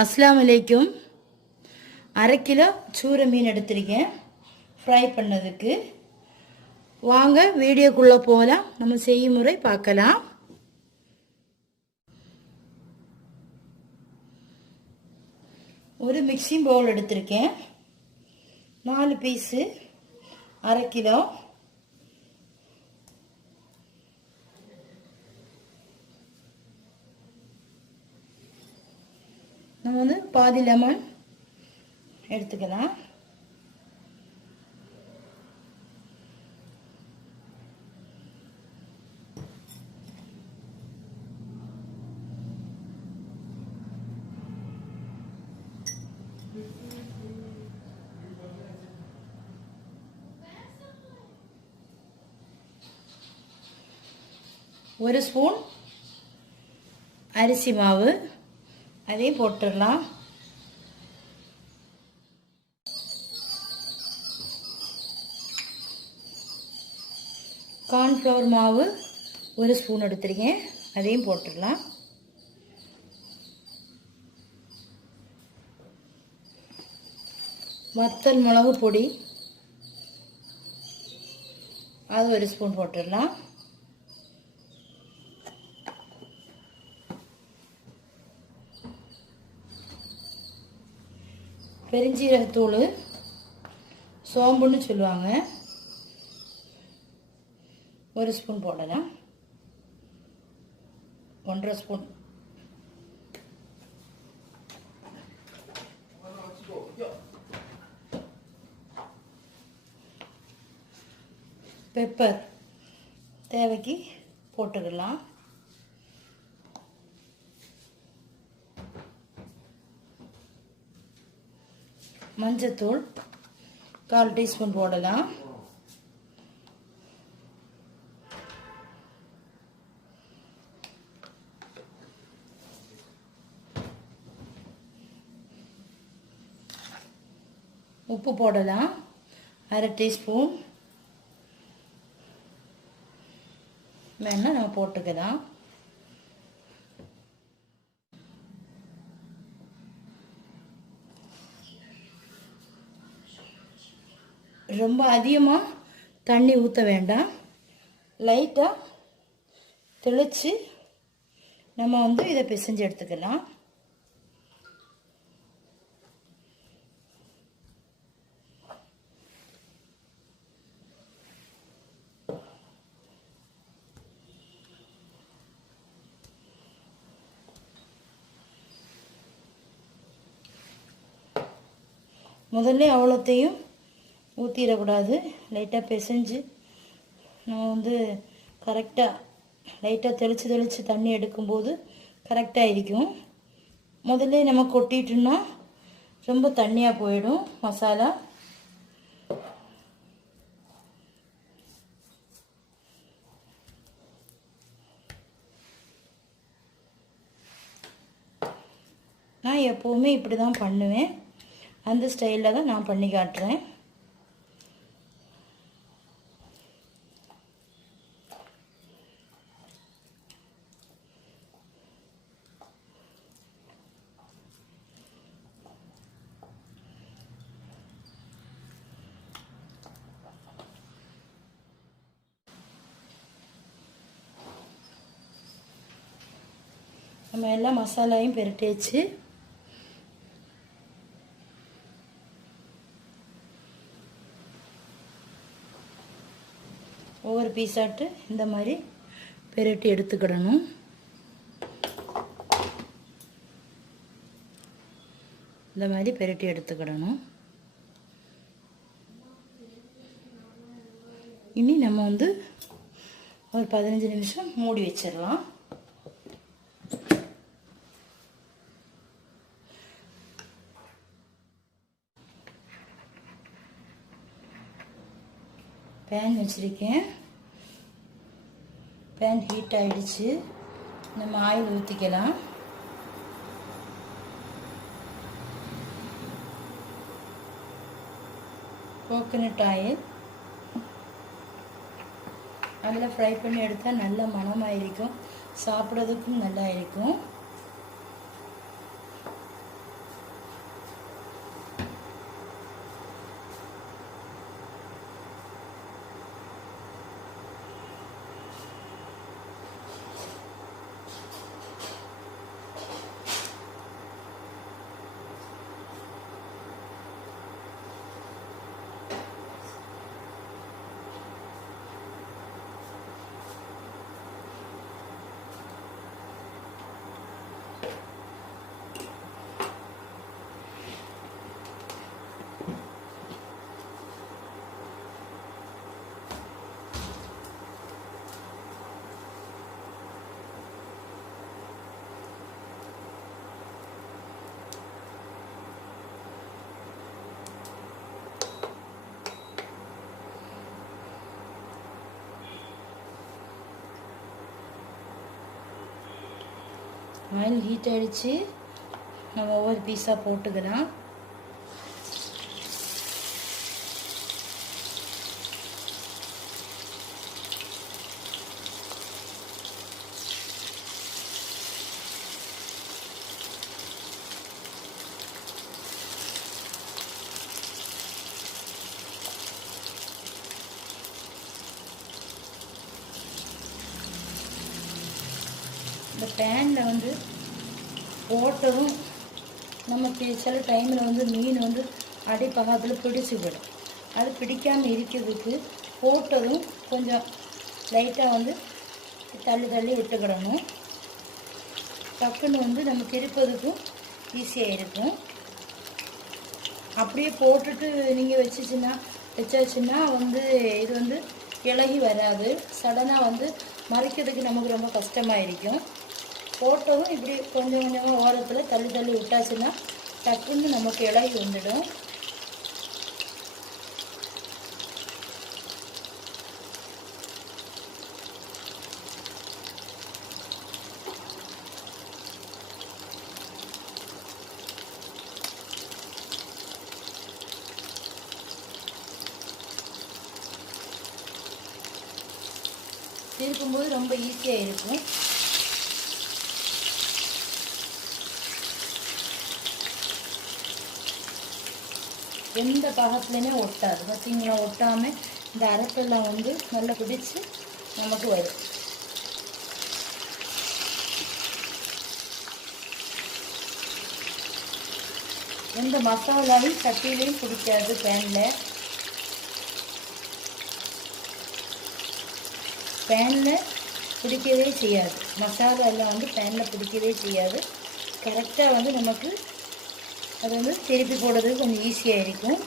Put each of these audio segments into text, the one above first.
அஸ்ஸலாமு அலைக்கும். அரை கிலோ சூரை மீன் எடுத்திருக்கேன் ஃப்ரை பண்ணதுக்கு. வாங்க வீடியோக்குள்ளே போகலாம். நம்ம செய்முறை பார்க்கலாம். ஒரு மிக்சிங் பவுல் எடுத்திருக்கேன். 4 பீஸு அரை கிலோ. நம்ம வந்து பாதி லெமன் எடுத்துக்கலாம். ஒரு ஸ்பூன் அரிசி மாவு அதையும் போட்டுடலாம். கார்ன்ஃப்ளவர் மாவு ஒரு ஸ்பூன் எடுத்துருக்கேன், அதையும் போட்டுடலாம். வத்தல் மிளகு பொடி அது ஒரு ஸ்பூன் போட்டுடலாம். பெருஞ்சீரகத்தூள், சோம்புன்னு சொல்லுவாங்க, ஒரு ஸ்பூன் போடலாம். 1.5 ஸ்பூன். பெப்பர் தேவைக்கு போட்டுக்கலாம். மஞ்சத்தூள் 1/4 டீஸ்பூன் போடலாம். உப்பு போடலாம் 1/2 டீஸ்பூன். வேணா நம்ம போட்டுக்கலாம். ரொம்ப அதிகமாக தண்ணி ஊற்ற வேண்டாம். லைட்டாக தெளித்து நம்ம வந்து இதை பிசைஞ்சு எடுத்துக்கலாம். முதல்ல அவ்வளோத்தையும் ஊற்றிடக்கூடாது. லைட்டாக பிசைஞ்சு நம்ம வந்து கரெக்டாக லைட்டாக தெளித்து தண்ணி எடுக்கும்போது கரெக்டாக இருக்கும். முதல்ல நம்ம கொட்டிட்டோம்னா ரொம்ப தண்ணியாக போயிடும் மசாலா. நான் எப்போவுமே இப்படி தான் பண்ணுவேன். அந்த ஸ்டைலில் தான் நான் பண்ணி காட்டுறேன். நம்ம எல்லா மசாலாவையும் பெரட்டி வச்சு ஒவ்வொரு பீஸாட்டு இந்த மாதிரி பெரட்டி எடுத்துக்கிடணும். இந்த மாதிரி பெரட்டி எடுத்துக்கிடணும். இனி நம்ம வந்து ஒரு 15 நிமிஷம் மூடி வச்சிடலாம். பேன் வச்சுருக்கேன். பேன் ஹீட் ஆகிடுச்சு. நம்ம ஆயில் ஊற்றிக்கலாம். கோகனட் ஆயில் அதில் ஃப்ரை பண்ணி எடுத்தால் நல்ல மணமாக இருக்கும், சாப்பிட்றதுக்கும் நல்லா இருக்கும். ஆயில் ஹீட் ஆகிடுச்சு. நம்ம ஒவ்வொரு பீஸாக போட்டுக்கலாம். இந்த பேனில் வந்து போட்டதும் நமக்கு சில டைமில் வந்து மீன் வந்து அடிப்பகத்தில் பிடிச்சி விடும். அது பிடிக்காமல் இருக்கிறதுக்கு போட்டதும் கொஞ்சம் லைட்டாக வந்து தள்ளி தள்ளி விட்டுக்கிடணும். டக்குன்னு வந்து நம்ம திருப்பதுக்கும் ஈஸியாக இருக்கும். அப்படியே போட்டுட்டு நீங்கள் வச்சாச்சுன்னா வந்து இது வந்து இலகி வராது. சடனாக வந்து மறைக்கிறதுக்கு நமக்கு ரொம்ப கஷ்டமாக இருக்கும். போட்டதும் இப்படி கொஞ்சம் கொஞ்சமாக ஓரத்தில் தள்ளி தள்ளி விட்டாச்சுன்னா டக்குன்னு நமக்கு இலகி வந்துடும். திருக்கும்போது ரொம்ப ஈஸியாக இருக்கும். எந்த பாகத்துலையுமே ஒட்டாது. பார்த்தீங்களா, ஒட்டாமல் இந்த அரைப்பெல்லாம் வந்து நல்லா பிடிச்சி நமக்கு வரும். எந்த மசாலாவும் சட்டிலையும் பிடிக்காது. பேனில் பிடிக்கவே செய்யாது. மசாலா எல்லாம் வந்து பேனில் பிடிக்கவே செய்யாது. கரெக்டாக வந்து நமக்கு அது வந்து திருப்பி போடுறதுக்கு கொஞ்சம் ஈஸியாக இருக்கும்.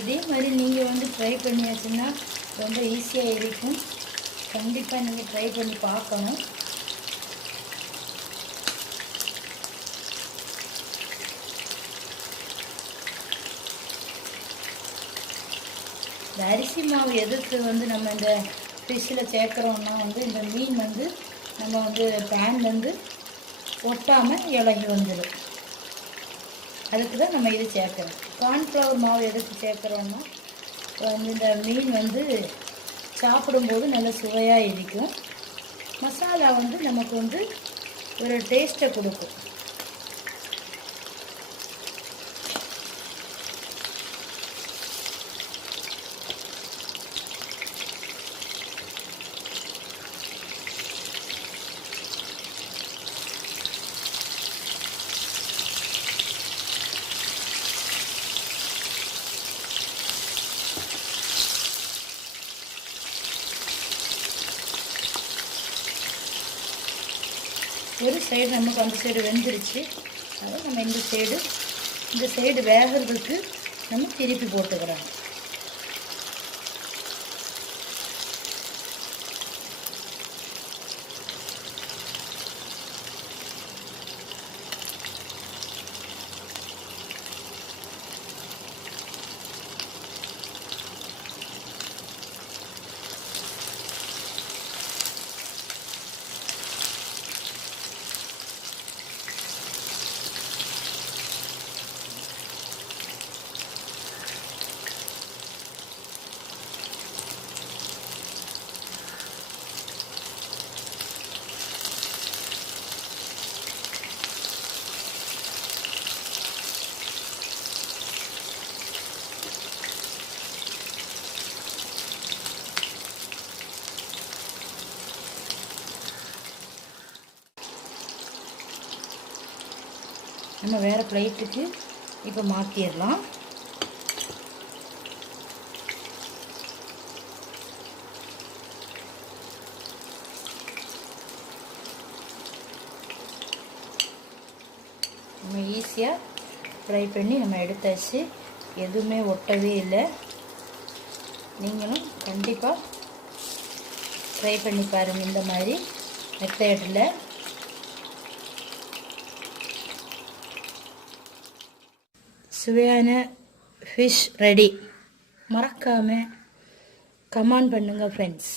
இதே மாதிரி நீங்கள் வந்து ட்ரை பண்ணியாச்சுன்னா ரொம்ப ஈஸியாக இருக்கும். கண்டிப்பாக நீங்கள் ட்ரை பண்ணி பார்க்கணும். இந்த அரிசி மாவு எதுக்கு வந்து நம்ம இந்த ஃபிஷ்ஷில் சேர்க்குறோன்னா வந்து இந்த மீன் வந்து நம்ம வந்து பேன் வந்து ஒட்டாமல் இலகி வந்துடும். அதுக்கு தான் நம்ம இது சேர்க்குறோம். கார்ன்ஃப்ளவர் மாவு எதுக்கு சேர்க்குறோன்னா வந்து இந்த மீன் வந்து சாப்பிடும்போது நல்ல சுவையாக இருக்கும். மசாலா வந்து நமக்கு வந்து ஒரு டேஸ்ட்டை கொடுக்கும். ஒரு சைடு நமக்கு அந்த சைடு வெந்துருச்சு. அதை நம்ம இந்த சைடு வேகிறதுக்கு நம்ம திருப்பி போட்டுக்கிறோம். நம்ம வேறு பிளேட்டுக்கு இப்போ மாற்றிடலாம். நம்ம ஈஸியாக ஃப்ரை பண்ணி நம்ம எடுத்தாச்சு. எதுவுமே ஒட்டவே இல்லை. நீங்களும் கண்டிப்பாக ட்ரை பண்ணி பாருங்கள் இந்த மாதிரி மெத்தடில். சுவையான ஃபிஷ் ரெடி. மறக்காமல் கமெண்ட் பண்ணுங்கள் ஃப்ரெண்ட்ஸ்.